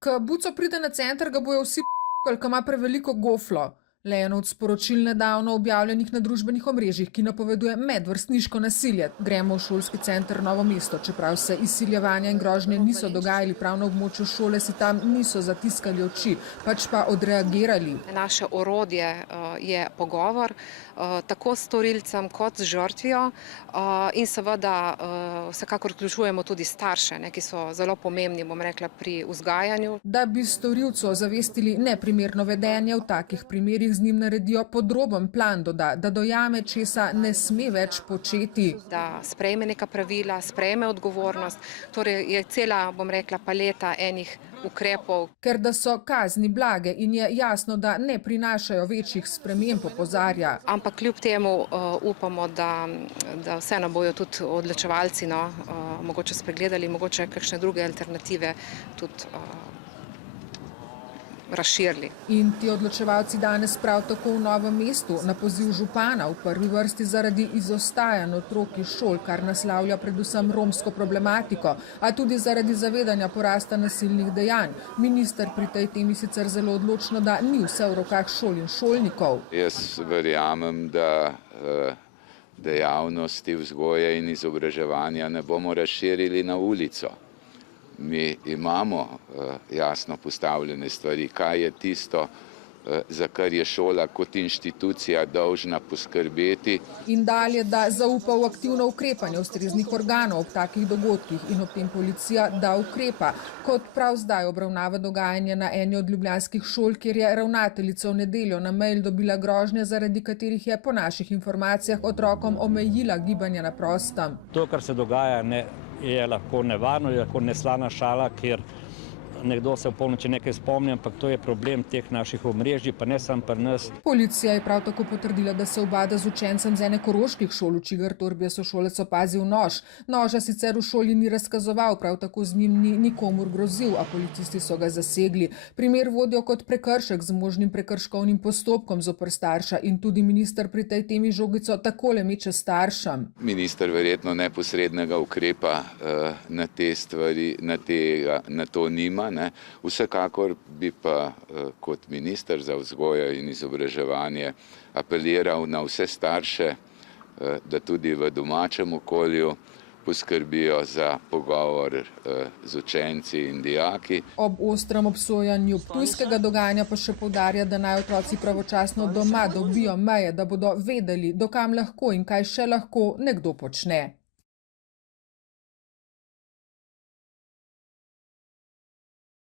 Ko Buco pride na center, ga bojo vsi p***kali, ko ima preveliko goflo. Le eno od sporočil nedavno objavljenih na družbenih omrežjih, ki napoveduje medvrstniško nasilje. Gremo v šolski center Novo mesto, čeprav se izsiljevanja in grožnje niso dogajali prav na območju šole, si tam niso zatiskali oči, pač pa odreagirali. Naše orodje je pogovor, tako s storilcem kot z žrtvijo, in seveda vsekakor vključujemo tudi starše, ki so zelo pomembni, bom rekla, pri vzgajanju. Da bi storilcu ozavestili neprimerno vedenje, v takih primerih z njim naredijo podroben plan, da dojame, česa ne sme več početi. Da sprejme neka pravila, sprejme odgovornost, torej je cela, bom rekla, paleta enih ukrepov. Ker da so kazni blage in je jasno, da ne prinašajo večjih sprememb, opozarja. Ampak kljub temu upamo, da vseeno bojo tudi odločevalci mogoče spregledali, mogoče kakšne druge alternative tudi razširili. In ti odločevalci danes prav tako v Novem mestu na poziv župana v prvi vrsti zaradi izostajanj otrok iz šol, kar naslavlja predvsem romsko problematiko, a tudi zaradi zavedanja porasta nasilnih dejanj. Minister pri tej temi sicer zelo odločno, da ni vse v rokah šol in šolnikov. Jaz verjamem, da dejavnosti vzgoje in izobraževanja ne bomo razširili na ulico. Mi imamo jasno postavljene stvari, kaj je tisto, za kar je šola kot inštitucija dolžna poskrbeti. In dalje, da zaupa v aktivno ukrepanje ustreznih organov ob takih dogodkih in ob tem policija, da ukrepa. Kot prav zdaj obravnava dogajanje na eni od ljubljanskih šol, kjer je ravnateljica v nedeljo na mail dobila grožnje, zaradi katerih je po naših informacijah otrokom omejila gibanje na prostem. To, kar se dogaja, je lahko nevarno, je lahko neslana šala, ker nekdo se v polnoči nekaj spomni, ampak to je problem teh naših omrežij, pa ne samo pri nas. Policija je prav tako potrdila, da se ubada z učencem z ene koroških šol, v čigar torbi je sošolec opazil nož. Noža sicer v šoli ni razkazoval, prav tako z njim ni nikomur grozil, a policisti so ga zasegli. Primer vodijo kot prekršek z možnim prekrškovnim postopkom zoper starša in tudi minister pri tej temi žogico takole meče staršem. Minister verjetno neposrednega ukrepa na te stvari, na to nima. Vsekakor bi pa kot minister za vzgojo in izobraževanje apeliral na vse starše, da tudi v domačem okolju poskrbijo za pogovor z učenci in dijaki. Ob ostrem obsojanju ptujskega dogajanja pa še poudarja, da naj otroci pravočasno doma dobijo meje, da bodo vedeli, do kam lahko in kaj še lahko nekdo počne.